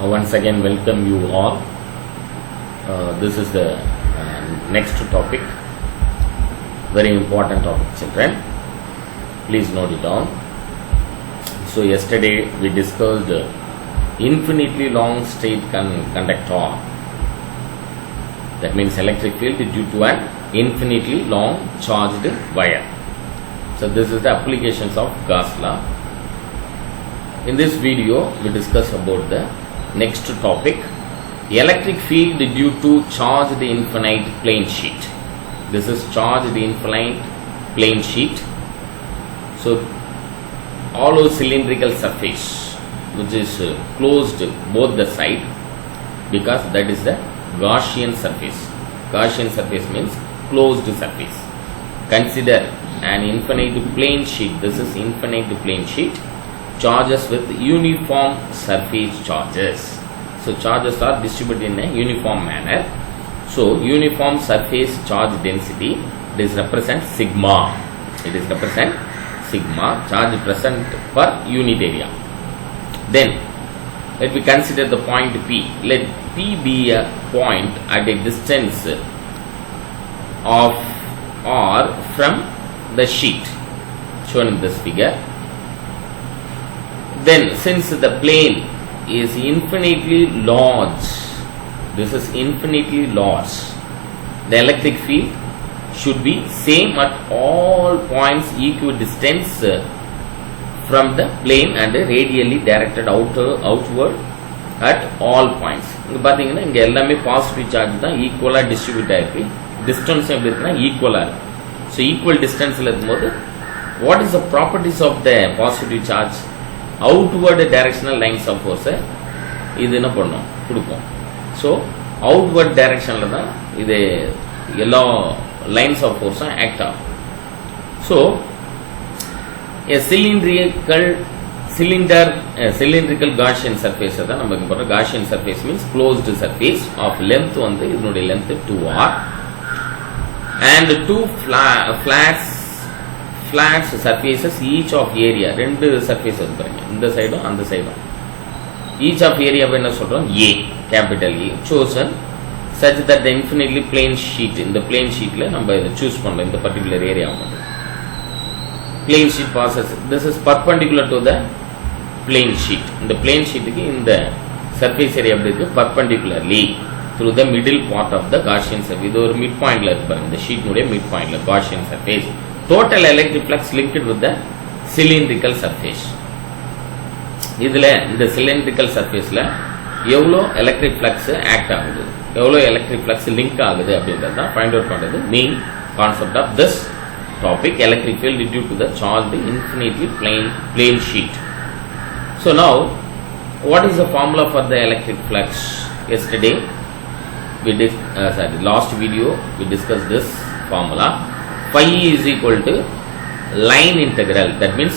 Once again, welcome you all. This is the next topic, very important topic, children. Please note it down. So, yesterday we discussed infinitely long state conductor. That means electric field due to an infinitely long charged wire. So, this is the applications of Gauss law. In this video, we discuss about the next topic, electric field due to charged infinite plane sheet. This is charged infinite plane sheet. So, hollow cylindrical surface which is closed both the side, because that is the Gaussian surface. Gaussian surface means closed surface. Consider an infinite plane sheet. This is infinite plane sheet. Charges with uniform surface charges. So, charges are distributed in a uniform manner. So, uniform surface charge density, this represents sigma. It is represent sigma, charge present per unit area. Then, let me consider the point P. Let P be a point at a distance of R from the sheet shown in this figure. Then, since the plane is infinitely large, this is infinitely large, the electric field should be same at all points equidistant from the plane and radially directed outward at all points. இங்க பாத்தீங்கன்னா இங்க எல்லாமே positive charge தான் ஈக்குவலா டிஸ்ட்ரிபியூட் ஆயிருக்கு. டிஸ்டன்ஸ் எப்படி இருக்குன்னா ஈக்குவலா இருக்கு. ஸோ ஈக்குவல் டிஸ்டன்ஸ்ல இருக்கும்போது what is the properties of the positive charge? Outward directional lines of ஃபோர்ஸை இது என்ன பண்ணும், கொடுக்கும். ஸோ அவுட்வர்ட் டைரக்ஷனில் தான் இது எல்லா லைன்ஸ் ஆஃப் ஃபோர்ஸும் ஆக்ட் ஆகும். ஸோ சிலிண்ட்ரிக்கல் காஷியன் சர்ஃபேஸை தான் நம்ம இங்கே போடுறோம். Gaussian surface means closed surface of length வந்து இதனுடைய length 2r and two flat surfaces each of area. ரெண்டு சர்ஃபேஸ் வந்து பாருங்க, இந்த சைடும் அந்த சைடும். each of area என்ன சொல்றோம், A, capital A chosen such that the infinitely plane sheet, இந்த plane sheetல நம்ம இதை சூஸ் பண்ணலாம். இந்த பர்டிகுலர் ஏரியா மட்டும் plane sheet passes, this is perpendicular to the plane sheet. இந்த plane sheetக்கு இந்த surface area எப்படி இருக்கு, perpendicularly through the middle part of the Gaussian surface. இது ஒரு மிட் பாயிண்ட்ல இருக்கு பாருங்க, இந்த ஷீட் உடைய மிட் பாயிண்ட்ல Gaussian surface. Total electric flux linked with the cylindrical surface. இதுல இந்த cylindrical surfaceல எவ்வளோ electric flux act ஆகுது, எவ்வளோ electric flux link ஆகுது அப்படின்றது தான் find out பண்றது main concept of this topic, electric field due to the charged infinitely plane sheet. So now, what is the formula for the electric flux? Yesterday we did last video we discussed this formula. Phi is equal to line integral, that means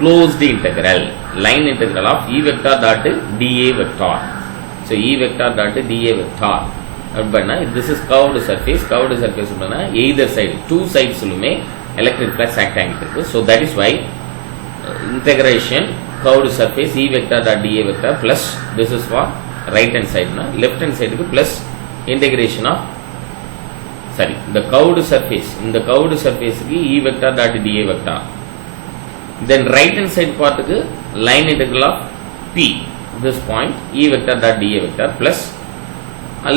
closed integral, line integral of E vector dot dA vector. So E vector dot dA vector அப்படின்னா this is curved surface அப்படின்னா either side, two sides சொல்லுமே electric flux act ஆகிட்டு இருக்கு. So that is why integration curved surface E vector dot dA vector plus this is for right hand side na, left hand side க்கு plus integration of the curved surface, இந்த curved surface க்கு E vector dot dA vector, then right hand side part க்கு line integral of P, this point E vector dot dA vector plus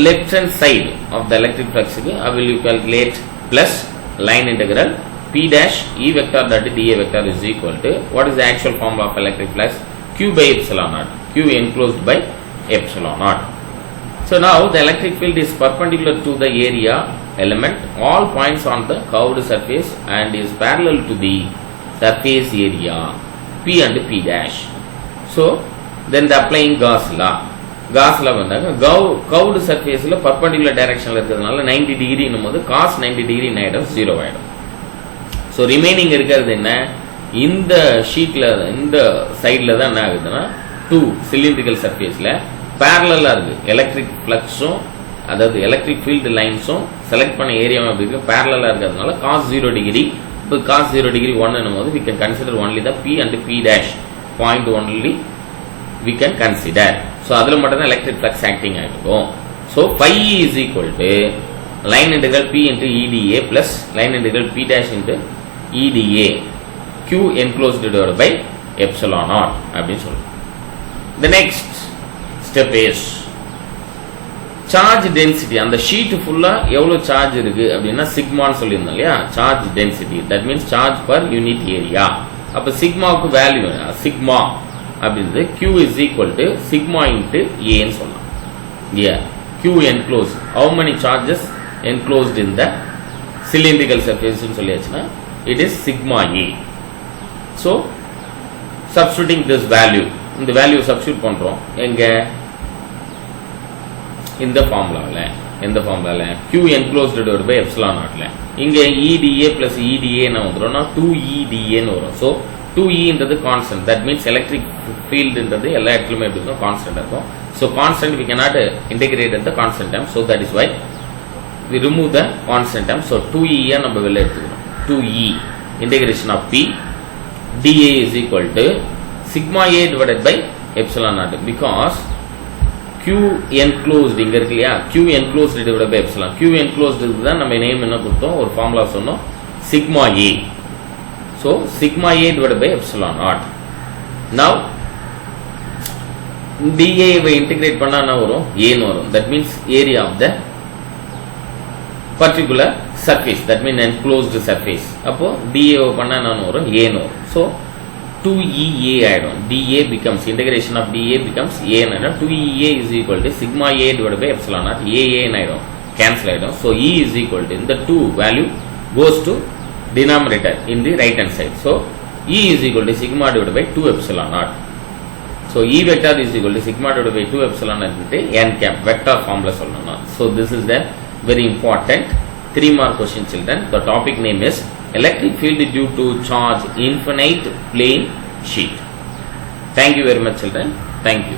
left hand side of the electric flux க்கு I will calculate plus line integral P dash E vector dot dA vector is equal to, what is the actual formula of electric flux? Q by epsilon naught, Q enclosed by epsilon naught. So now the electric field is perpendicular to the area element, all points on the curved surface, and is parallel to the surface area P and P dash. So then the applying Gauss law. Gauss law வந்தாங்க, curved surfaceல perpendicular directionல இருக்கிறதுனால 90 degree என்னும்போது cos 90 degree ஆயிடும், 0 ஆயிடும். So remaining இருக்கிறது என்ன, இந்த ஷீட்ல இந்த சைட்ல தான் என்ன ஆகுதுன்னா 2 சிலிண்ட்ரிக்கல் சர்ஃபேஸ்ல பேரலா இருக்கு எலக்ட்ரிக் ஃப்ளக்ஸும், அதாவது எலக்ட்ரிக் ஃபீல்டு லைன்ஸும் செலக்ட் பண்ண ஏரியாவும் அப்படி இருக்கு, பேரலா இருக்கிறதுனால cos 0 degree. இப்போ cos 0 degree 1 என்னும்போது we can consider only the P and P dash point only we can consider. So அதில் மட்டும்தான் எலக்ட்ரிக் ஃப்ளக்ஸ் ஆக்டிங் ஆகிடும். So phi is equal to line integral p into EDA plus line integral p dash into EDA q enclosed divided by epsilon naught அப்படின்னு சொல்லுவோம். The next step is charge density. அந்த ஷீட் ஃபுல்லா எவ்வளோ சார்ஜ் இருக்கு அப்படின்னா சிக்மான்னு சொல்லியிருந்தோம் இல்லையா, charge density. That means charge per unit area. அப்போ சிக்மாவுக்கு வேல்யூ சிக்மா அப்படின்றது Q is equal to sigma into ஏன்னு சொல்லலாம். Q enclosed, how many charges enclosed in the cylindrical surface சொல்லியாச்சுன்னா it is sigma A. So substituting this value, இந்த value substitute பண்றோம் எங்க, இந்த ஃபார்முலாவில். எந்த ஃபார்முலாவில்? Q enclosed divided by epsilon naught. இங்க EDA plus EDA என்ன வந்துடும்னா 2EDA ன்னு வரும். So 2E constant. That means electric ஃபீல்டுன்றது எல்லா இடத்துலையுமே எப்படி இருக்கும், கான்ஸ்டன்ட் இருக்கும். So constant we cannot integrate at the constant term. So that is why we remove the constant term. So 2E நம்ம வெளில எடுத்துக்கிறோம். 2E integration of P dA is equal to sigma A divided by epsilon naught. Because Q enclosed இங்க இருக்கு இல்லையா, Q enclosed divided by epsilon. Q enclosed தான் நம்ம நேம் என்ன கொடுத்தோம், ஒரு ஃபார்முலா சொன்னோம், sigma A. So sigma A divided by epsilon naught. Now dA வை இன்டிகிரேட் பண்ணா என்ன வரும், A ன்னு வரும். That means area of the particular surface, that means enclosed surface. அப்போ dA வை பண்ணா என்ன வரும், A ன்னு வரும். So 2EA ஆயிடும். dA becomes, integration of dA becomes A ன்னு. 2EA is equal to sigma A divided by epsilon naught. AA ஆயிடும், cancel ஆயிடும். So E is equal to, இந்த 2 value goes to denominator in the right hand side. So E is equal to sigma divided by 2 epsilon naught. So E vector is equal to sigma divided by 2 epsilon naught n cap vector formula சொல்லணும். So this is the very important 3 mark question children. The topic name is electric field due to charge infinite plane sheet. Thank you very much children. Thank you.